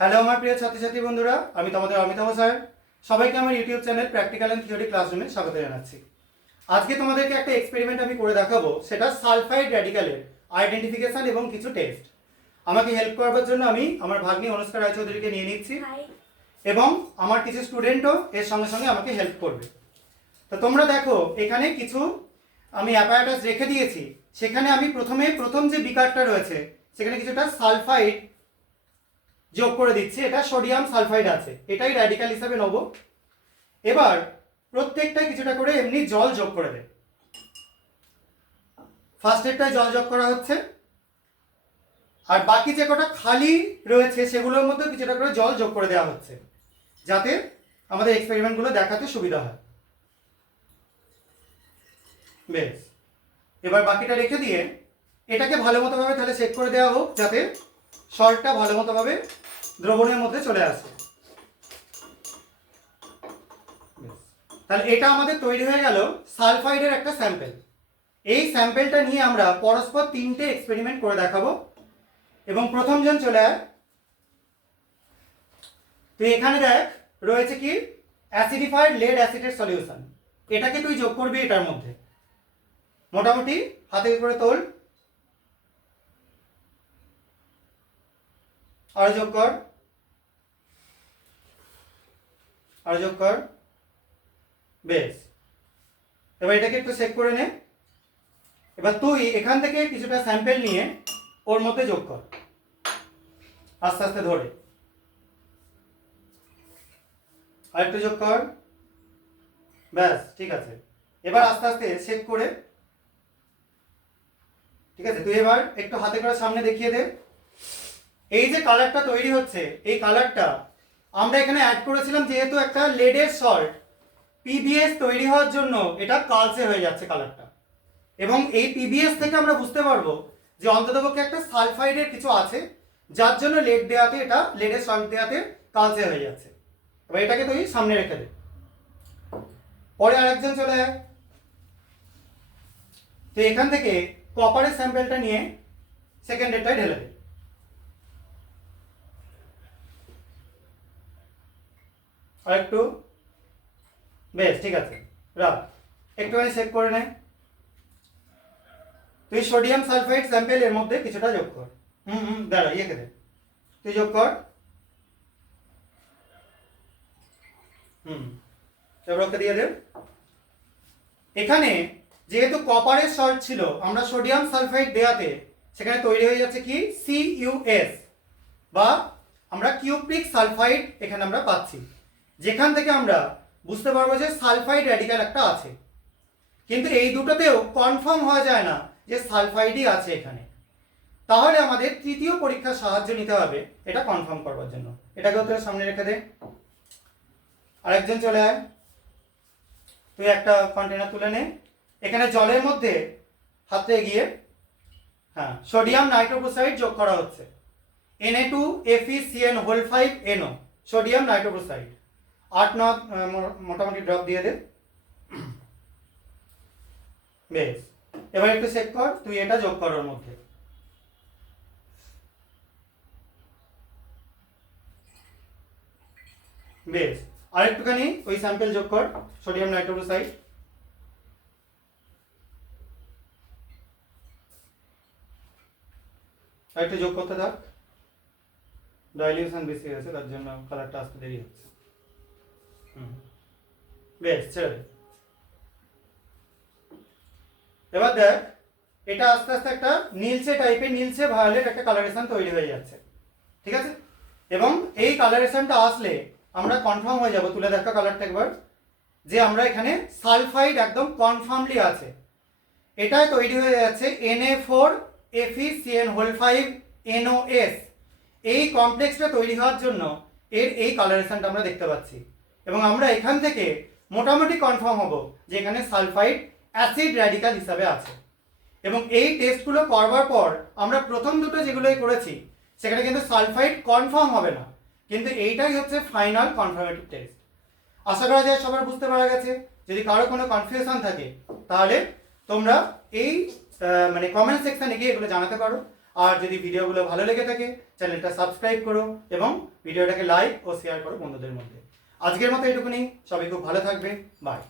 Hello আমার প্রিয় ছাত্রছাত্রী বন্ধুরা, আমি তোমাদের অমিতাভ স্যার। সবাইকে আমার YouTube channel practical and theory ক্লাসরুমে স্বাগত জানাচ্ছি। আজকে তোমাদেরকে একটা এক্সপেরিমেন্ট আমি করে দেখাবো, সেটা সালফাইড র্যাডিক্যালের আইডেন্টিফিকেশন এবং কিছু টেস্ট। আমাকে হেল্প করবার জন্য আমি আমার ভাগ্নি অনুষ্কা রায়চৌধুরীকে নিয়ে নিচ্ছি এবং আমার কিছু স্টুডেন্টও এর সঙ্গে সঙ্গে আমাকে হেল্প করবে। তো তোমরা দেখো, এখানে কিছু আমি অ্যাপারেটাস রেখে দিয়েছি। সেখানে আমি প্রথম যে বিকারটা রয়েছে সেখানে কিছুটা সালফাইড যোগ করে দিচ্ছি। এটা সোডিয়াম সালফাইড আছে, এটাই র্যাডিক্যাল হিসাবে নেব। এবার প্রত্যেকটায় কিছুটা করে এমনি জল যোগ করে দেব। ফার্স্ট এরটায় জল যোগ করা হচ্ছে, আর বাকি যে কটা খালি রয়েছে সেগুলোর মধ্যে কিছুটা করে জল যোগ করে দেওয়া হচ্ছে, যাতে আমাদের এক্সপেরিমেন্টগুলো দেখাতে সুবিধা হয়। বেশ, এবার বাকিটা রেখে দিয়ে এটাকে ভালো মতোভাবে তাহলে চেক করে দেওয়া হোক, যাতে সল্টটা ভালো মতোভাবে দ্রবণের মধ্যে চলে আসে। তাহলে এটা আমাদের তৈরি হয়ে গেল সালফাইডের একটা স্যাম্পেল। এই স্যাম্পেলটা নিয়ে আমরা পরস্পর তিনটে এক্সপেরিমেন্ট করে দেখাবো। এবং প্রথমজন চলে আয়। তুই এখানে দেখ রয়েছে কি অ্যাসিডিফাইড লেড অ্যাসিডের সলিউশন। এটাকে তুই যোগ করবি এটার মধ্যে, মোটামুটি হাতে করে তোল, আর যোগ কর, আর যোগ কর। বেশ, এবার এটাকে একটু চেক করে নে। এবার তুই এখান থেকে কিছুটা স্যাম্পেল নিয়ে ওর মধ্যে যোগ কর, আস্তে আস্তে ধরে। আর একটু যোগ কর। ব্যাস, ঠিক আছে। এবার আস্তে আস্তে চেক করে, ঠিক আছে, তুই এবার একটু হাতে করে সামনে দেখিয়ে দে। এই যে কালারটা তৈরি হচ্ছে, এই কালারটা আমরা এখানে অ্যাড করেছিলাম যেহেতু একটা লেডের সল্ট, পিবিএস তৈরি হওয়ার জন্য এটা কালচে হয়ে যাচ্ছে কালারটা। এবং এই পিবিএস থেকে আমরা বুঝতে পারবো যে অন্ততপক্ষে একটা সালফাইডের কিছু আছে, যার জন্য লেড দেওয়াতে এটা লেডের সল্ট দেওয়াতে কালচে হয়ে যাচ্ছে। এবার এটাকে তুই সামনে রেখে দে। পরে আরেকজন চলে আয়। তো এখান থেকে কপারের স্যাম্পেলটা নিয়ে সেকেন্ড এরটায় ঢেলে দে। আর একটু, বেশ, ঠিক আছে, রাখ। একটুখানি চেক করে নে। তুই সোডিয়াম সালফাইড স্যাম্পেল এর মধ্যে কিছুটা যোগ কর। দাঁড়া, ইয়েকে দে, তুই যোগ কর। এবার ওকে দিয়ে দে। এখানে যেহেতু কপারের সল্ট ছিল, আমরা সোডিয়াম সালফাইড দেওয়াতে সেখানে তৈরি হয়ে যাচ্ছে কি CuS, বা আমরা কিউপ্রিক সালফাইড এখানে আমরা পাচ্ছি, যেখান থেকে আমরা বুঝতে পারবো যে সালফাইড র্যাডিক্যাল একটা আছে। কিন্তু এই দুটোতেও কনফার্ম হওয়া যায় না যে সালফাইডই আছে এখানে। তাহলে আমাদের তৃতীয় পরীক্ষার সাহায্য নিতে হবে এটা কনফার্ম করবার জন্য। এটাকেও তোর সামনে রেখে দে। আরেকজন চলে আয়। তুই একটা কন্টেনার তুলে নে। এখানে জলের মধ্যে হাতে গিয়ে সোডিয়াম নাইট্রোক্লোরাইড যোগ করা হচ্ছে, Na2FeCN5NO, সোডিয়াম নাইট্রোক্লোরাইড 8-9 মোটামুটি ড্রপ দিয়ে দে। বেশ, এবার একটু চেক কর, তুই এটা যোগ কর ওর মধ্যে। বেশ, আরেকটুখানি ওই স্যাম্পেল যোগ কর, সোডিয়াম নাইট্রোক্লোরাইড। আরেকটু যোগ করতে থাক, ডাইলিউশন বেশি হয়েছে তার জন্য কালারটা আসতে দেরি হচ্ছে। বেশ, ছেড়ে দে। এবার দেখ, এটা আস্তে আস্তে একটা নীলচে টাইপের, নীলচে ভায়োলেট একটা কালারেশন তৈরি হয়ে যাচ্ছে, ঠিক আছে। এবং এই কালারেশনটা আসলে আমরা কনফার্ম হয়ে যাব, তুলে দেখা কালারটা একবার, যে আমরা এখানে সালফাইড একদম কনফার্মলি আছে। এটাই তৈরি হয়ে যাচ্ছে Na4FeCN5NOS। এই কমপ্লেক্সটা তৈরি হওয়ার জন্য এর এই কালারেশনটা আমরা দেখতে পাচ্ছি। এবং আমরা এখান থেকে মোটামুটি কনফার্ম হব যে এখানে সালফাইড অ্যাসিড র্যাডিক্যাল হিসাবে আছে। এবং এই টেস্টগুলো করবার পর আমরা প্রথম দুটো যেগুলোই করেছি সেখানে কিন্তু সালফাইড কনফার্ম হবে না, কিন্তু এইটাই হচ্ছে ফাইনাল কনফার্মেটিভ টেস্ট। আশা করা যায় সবার বুঝতে পারা গেছে। যদি কারো কোনো কনফিউশন থাকে তাহলে তোমরা এই কমেন্ট সেকশনে গিয়ে এগুলো জানাতে পারো। আর যদি ভিডিওগুলো ভালো লেগে থাকে চ্যানেলটা সাবস্ক্রাইব করো এবং ভিডিওটাকে লাইক ও শেয়ার করো বন্ধুদের মধ্যে। আজকের মতো এটুকুনি, সবাই খুব ভালো থাকবে, বাই।